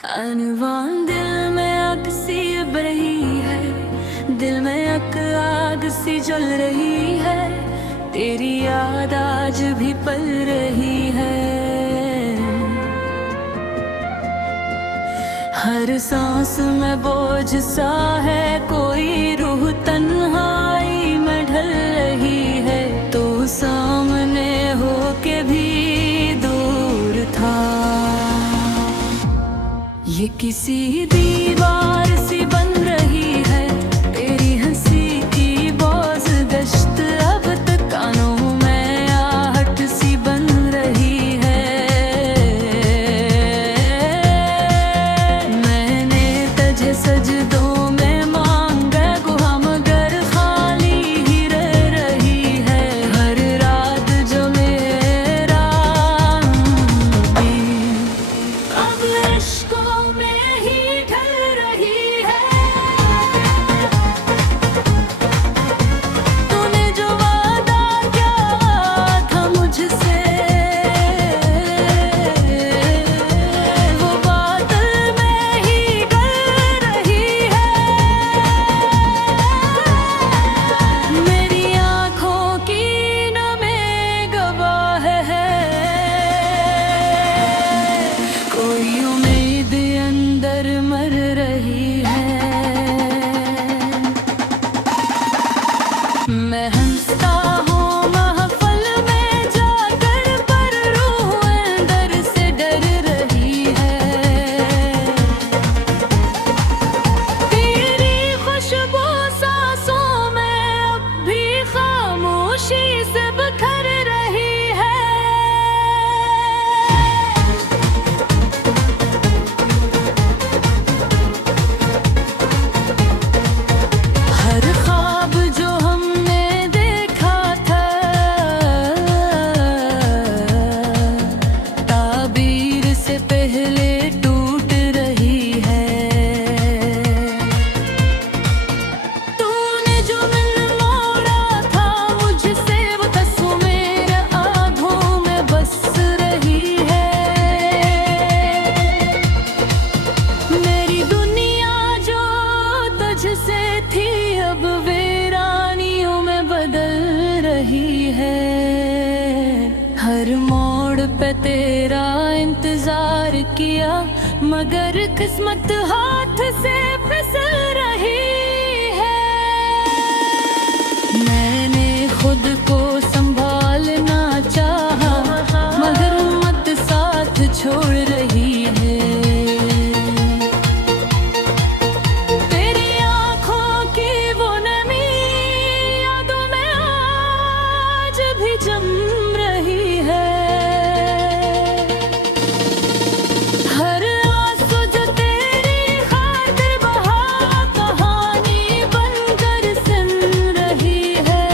अनवान दिल में आग सी उब रही है, दिल में आग सी जल रही है, तेरी याद आज भी पल रही है। हर सांस में बोझ सा है, कोई रूह तन्हाई में ढल रही है, तो सामने हो के भी दूर था। ये किसी दीवार सी बन रही है, तेरी हंसी की बोझ गश्त अब तक कानों में आहट सी बन रही है। मैंने तुझे सजदों में मांगा गुहा, मगर खाली ही रह रही है हर रात जो मेरा अब इश्कों में ही ढल रही है। तूने जो वादा किया था मुझसे, वो बादल में ही गल रही है। मेरी आँखों की नमें गवाह है, कोई उम्मीद अंदर मर रही है। मैं हंसता हूँ महफल में जाकर, पर रूह अंदर से डर रही है। तेरी खुशबू सांसों में अब भी खामोशी से बिखर रही है। हर ख्वाब जो हमने देखा था, ताबीर से पहले टूट रही है। तूने जो मन मोड़ा था मुझसे, वो तस्वीर आँखों में बस रही है। मेरी दुनिया जो तुझसे थी, अब वीरानियों में बदल रही है। हर मोड़ पे तेरा इंतजार किया, मगर किस्मत हाथ से फिसल रही है। मैंने खुद को संभालना चाहा, मगर उम्मत साथ छोड़ रही है। तेरी आँखों की वो नमी यादों में आज भी जम रही है। हर आंसू जो तेरी खातिर बहा, कहानी बनकर सुन रही है।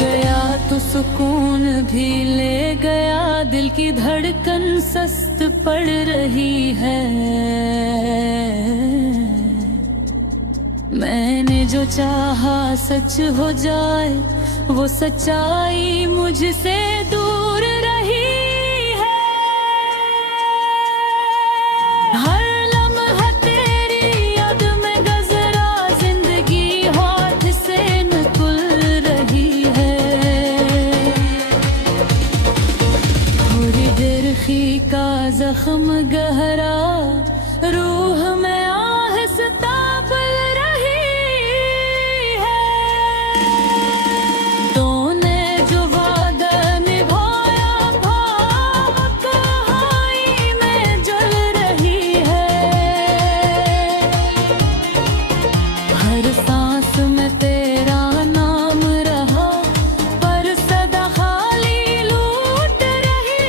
गया तो सुकून भी ले गया, दिल की धड़कन सस्त पड़ रही है। मैंने जो चाहा सच हो जाए, वो सच्चाई मुझसे दूर रही है। हर लम्हा तेरी याद में गुज़रा, जिंदगी हाथ से निकल रही है। थोड़ी देर खी का जख्म गहरा, रूह में आहस्ता पल रही है। तूने जो वादा निभाया था, कहानी में जल रही है। हर सांस में तेरा नाम रहा, पर सदा खाली लूट रही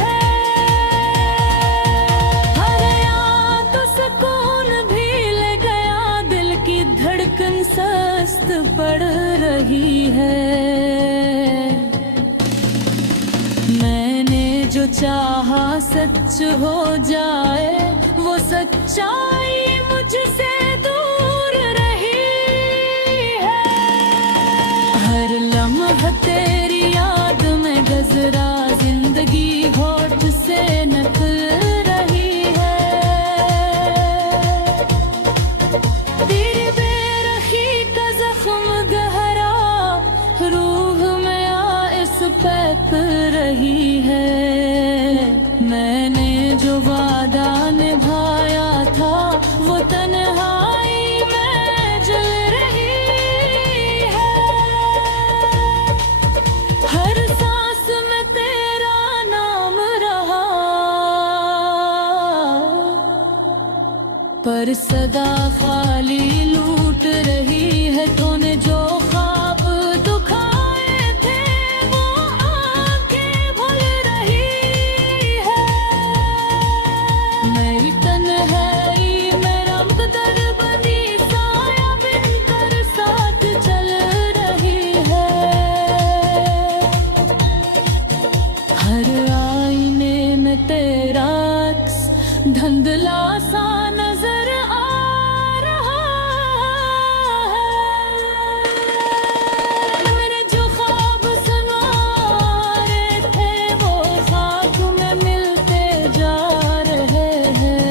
है। हर याद तो सुकून भी ले गया, दिल की धड़कन सस्त पड़ रही है। मैंने जो चाहा सच हो जाए, वो सच्चाई मुझसे दूर रही है। हर लम्हा तेरी याद में गुज़रा, जिंदगी हो हर सदा खाली लूट रही है। तूने जो ख्वाब दुखाए थे वो आंखें भूल रही है। मेरी तन्हाई मेरा मुकद्दर बनी साया बिनकर साथ चल रही है। हर आईने में तेरा अक्स धुंधला सा नजर आ रहा है। मेरे जो ख्वाब संवारे थे वो खाक में मिलते जा रहे हैं।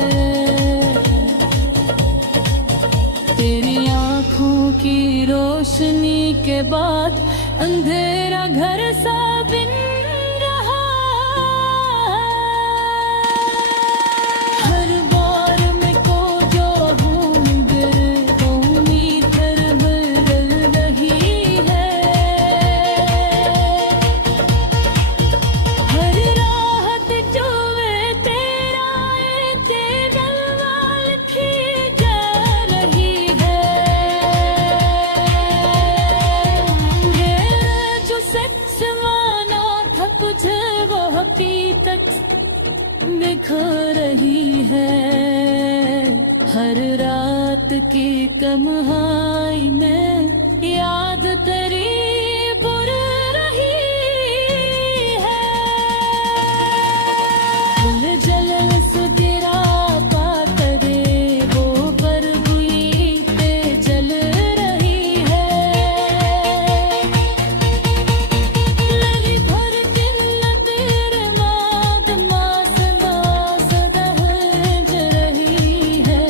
तेरी आँखों की रोशनी के बाद अंधेरा घर सा बिन रहा है। हर बार में को जो उम्मीद वो उम्मीद फिर बदल रही है। हर राहत जो है तेरा गलवाल की जा रही है। ये जो सच माना था तुझे वो हकीकत दिखा रही है। हर रात की कमहाई में याद तेरी बुर रही है। दिल जलन से तेरा पातरे वो पर बुई पे जल रही है। लगी भर दिन तेरे माद मास मास दहज रही है।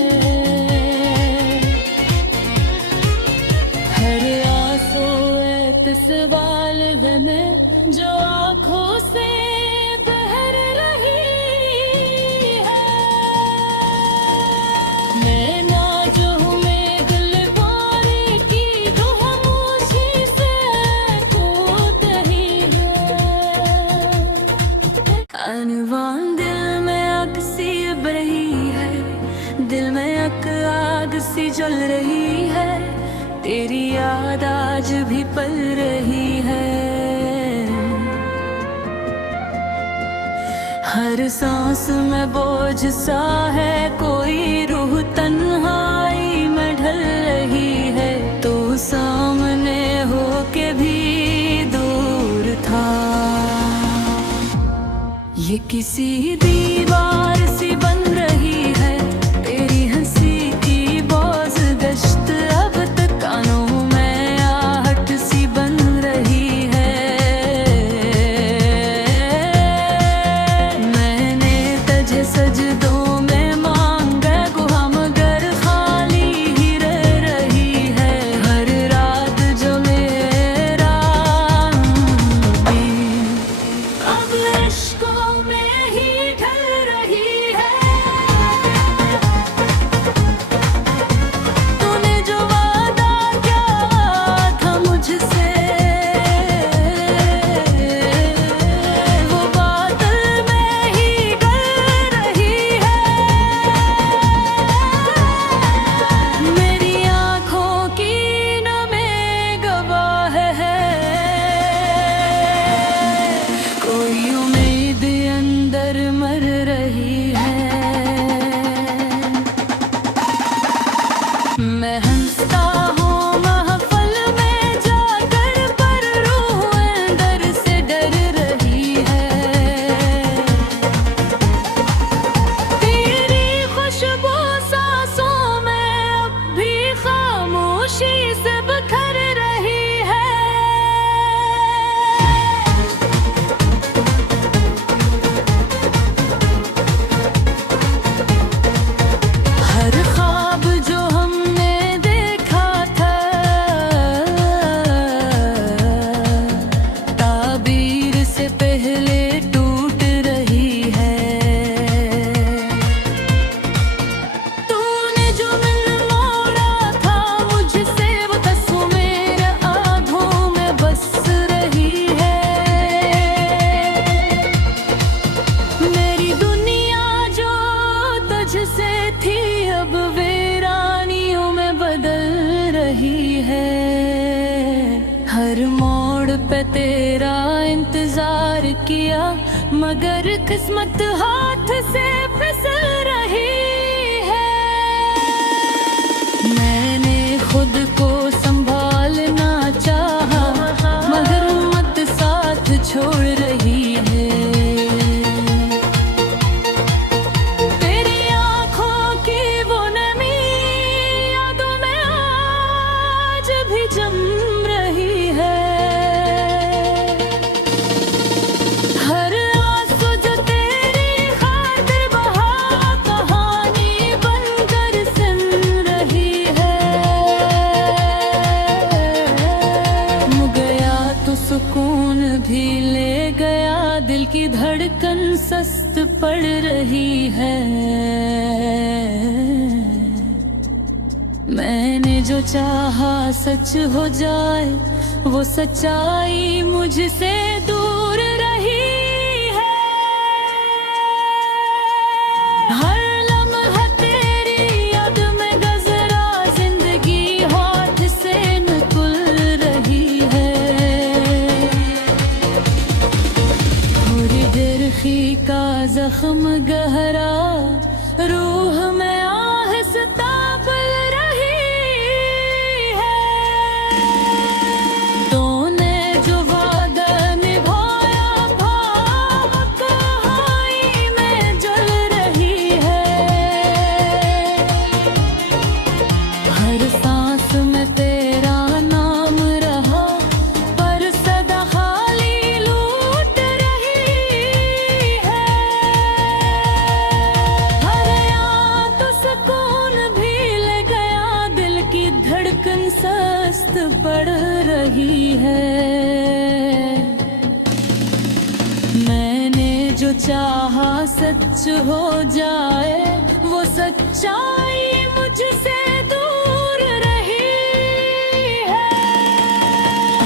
हर आंसू सवाल में जो आँखों से बहर रही है। मैं ना जो हूँ मैं दिल बारी की जो खामोशी से टूट रही है। अनवान दिल में आग सी उब रही है। दिल में आग सी जल रही है। तेरी याद आज भी पल रही है। हर सांस में बोझ सा है कोई रूह तन्हाई में ढल रही है। तो सामने हो के भी दूर था। ये किसी दीवार सी बन रही है। तेरी हंसी की बोझ गश्त अब तक कानों में आहट सी बन रही है। मैंने तुझे सजदों में मांगा गुहा मगर खाली ही रह रही है। हर रात जो मेरा अब इश्कों में ही ढल रही है। मगर किस्मत हाथ से फिसल रही है। मैंने खुद को संभालना चाहा मगर मत साथ छोड़ रही है। तेरी आंखों की वो नमी यादों में आज भी जम रही है। हर आंसू जो तेरी खातिर बहा कहानी बनकर सुन रही है। गया तो सुकून भी ले गया, दिल की धड़कन सस्त पड़ रही है। मैंने जो चाहा सच हो जाए, वो सच्चाई मुझसे दूर रही है। हर लम्हा तेरी याद में गुज़रा, जिंदगी हाथ से निकल रही है। थोड़ी देर खी का जख्म गहरा, रूह में आहिस्ता पल रही है। तूने जो वादा निभाया था, वो कहानी में जल रही है। हर सांस में तेरा नाम रहा, पर सदा खाली लूट रही है। हर याद तो सुकून भी ले गया, दिल की धड़कन सस्त पड़ रही है। मैंने जो चाहा सच हो जाए, वो सच्चाई मुझसे दूर रही है।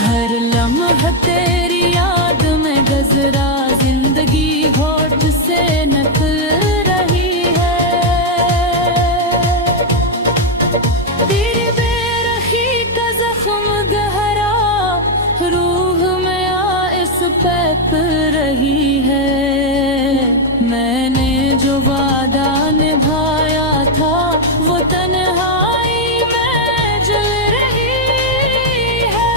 हर लम्हा तेरी याद में गुज़रा, जिंदगी होठ से निकल रही है। तेरी बेरखी का जख्म गहरा, रूह में आइस पैप रही है। मैंने जो वादा निभाया था, वो तन्हाई में जल रही है।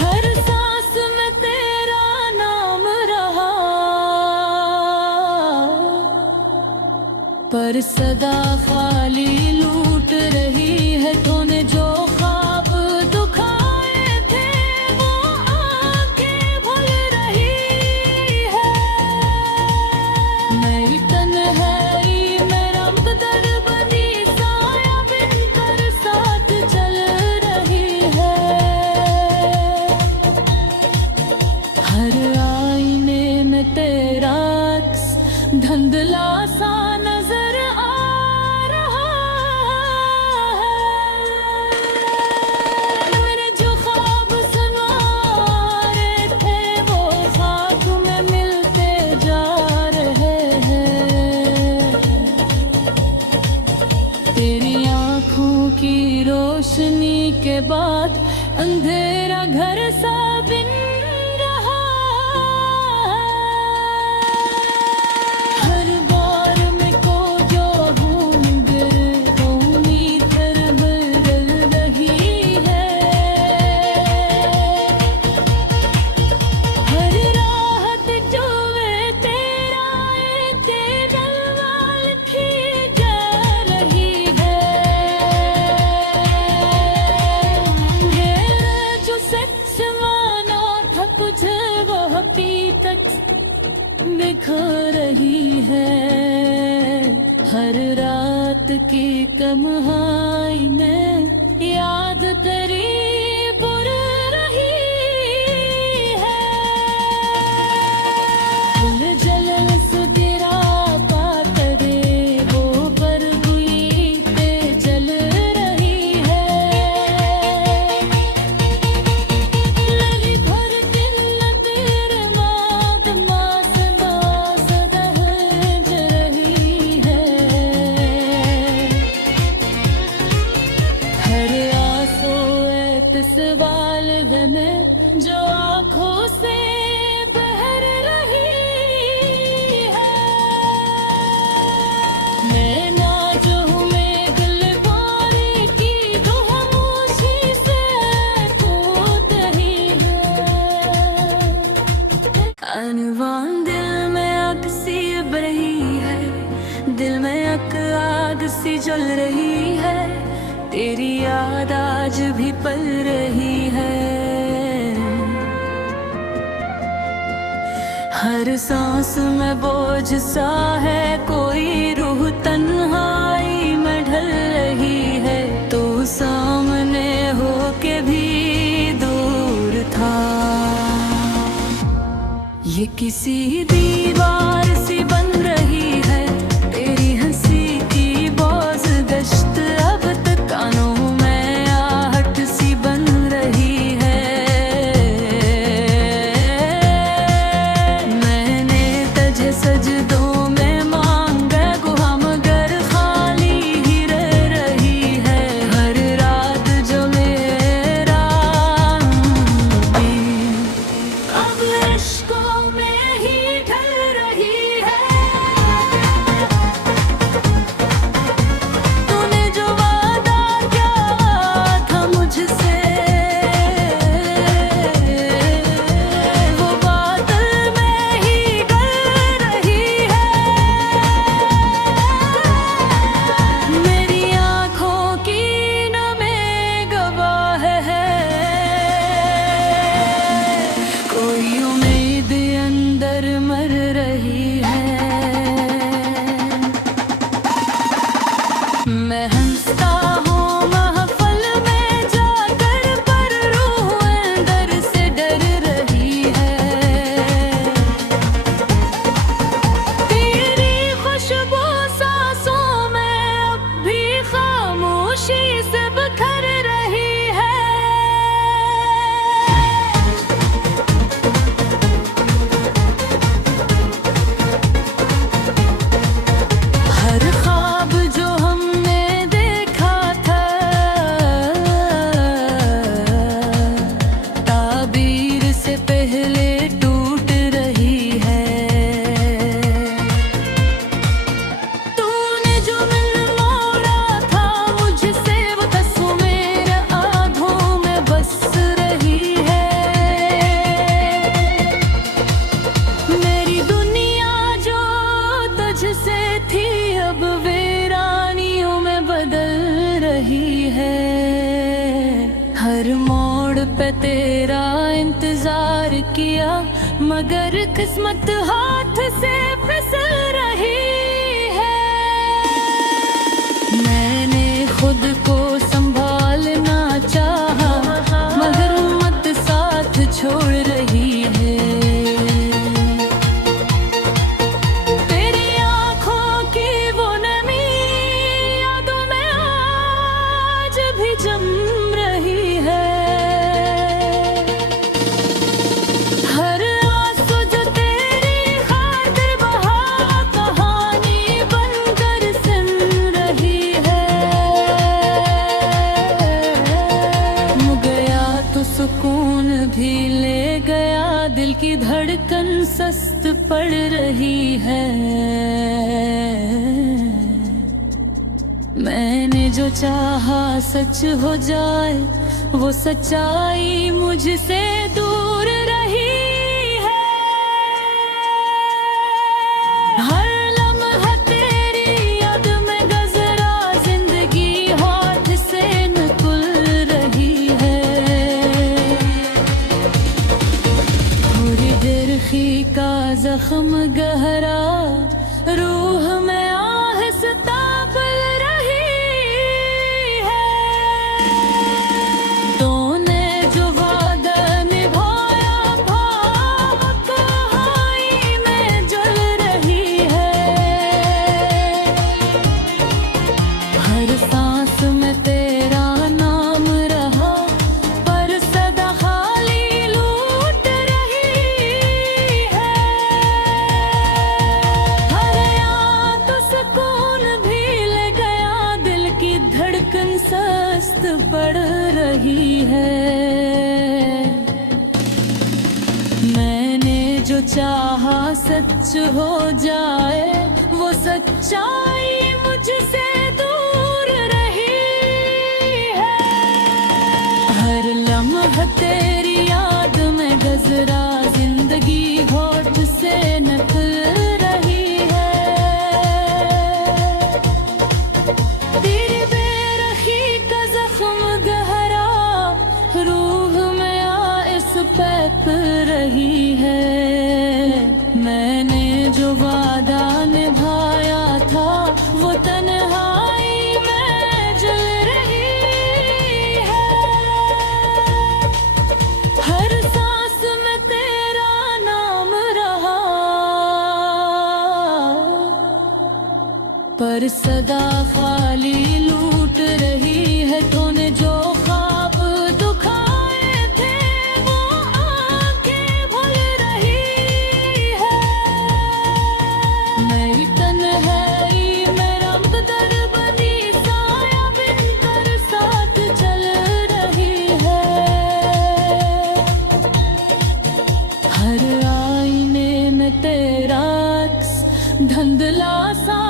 हर सांस में तेरा नाम रहा, पर सदा खाली लूट रही है। तूने जो ख्वाब दुखाए थे, वो आंखें भूल रही है। मेरी तन्हाई मेरा मुकद्दर बनी, साया बनकर साथ चल रही है। हर आईने में तेरा अक्स धुंधला सा नजर आ रहा है। मेरे जो ख्वाब सनवारे थे, वो खाक में मिलते जा रहे हैं। तेरी आंखों की रोशनी के बाद अंधेरा घर सा बिन रहा है। हर बार में को जो भूल गए, वो उम्मीद पर बदल रही है। हर राहत जो है तेरा तेरा लिखी जा रही है। ये जो सच माना था तुझे, वो हकीकत दिखा रही है। हर रात की कमहाई में याद तेरी पुर रही है। फूल जलन सुदिरा पातरे, वो पर हुई ते जल रही है। लगी भर दिन तेरे माद मास दास दहज रही है। हर आंसू चल रही है, तेरी याद आज भी पल रही है। हर सांस में बोझ सा है, कोई रूह तन्हाई में ढल रही है। तो सामने हो के भी दूर था, ये किसी दीवार सी बन रही है। तेरी हंसी की बौस गश्त अब तक कानों में आहट सी बन रही है। मैंने तुझे सजदों में मांगा गुहा, मगर खाली ही रह रही है। हर रात जो मेरा अब इश्कों में ही ढल रही है। तूने जो वादा किया था मुझसे, वो बादल में ही गल रही है। मेरी आँखों की नमी गवाह है, कोई उम्मीद अंदर मर रही है। मैं हंसता हूँ महफल में जाकर, पर रूह अंदर से डर रही है। तेरी खुशबू सांसों में अब भी खामोशी से बिखर रही है। हर ख्वाब जो हमने देखा था, ताबीर से पहले टूट रही है। तूने जो मन मोड़ा था मुझसे, वो तस्वीर आँखों में बस रही है। मेरी दुनिया जो तुझसे थी, अब वीरानियों में बदल रही है। हर मोड़ पे तेरा इंतजार किया, मगर किस्मत हाथ से फिसल रही है। मैंने खुद को संभालना चाहा, मगर मत साथ छोड़ रही है। तेरी आँखों की वो नमी यादों में आज भी जम रही है। हर आंसू जो तेरी खातिर बहा, कहानी बनकर सुन रही है। गया तो सुकून भी ले गया, दिल की धड़कन सस्त पड़ रही है। मैंने जो चाहा सच हो जाए, वो सच्चाई मुझसे दूर रही है। हर लम्हा तेरी याद में गजरा, जिंदगी होठ से निकल रही है। थोड़ी देर खी का जख्म गहरा, रूह में आहिस्ता पल रही है। तूने जो वादा निभाया भाव कहानी में जल रही है। हर सांस में तेरा नाम रहा, पर सदा खाली लूट रही है। हर याद तो सुकून भी ले गया, दिल की धड़कन सस्त पड़ रही है। मैंने जो चाहा सच हो जाए, वो सच्चाई मुझसे दूर रही है। हर लम्हा तेरी याद में गजरा, जिंदगी होठ से निकल रही है। पर सदा खाली लूट रही है तूने जो ख्वाब दुखाए थे वो आंखें भूल रही है। मेरी तन्हाई में रंग दर बनी साया बिनकर साथ चल रही है। हर आईने में तेरा अक्स धुंधला सा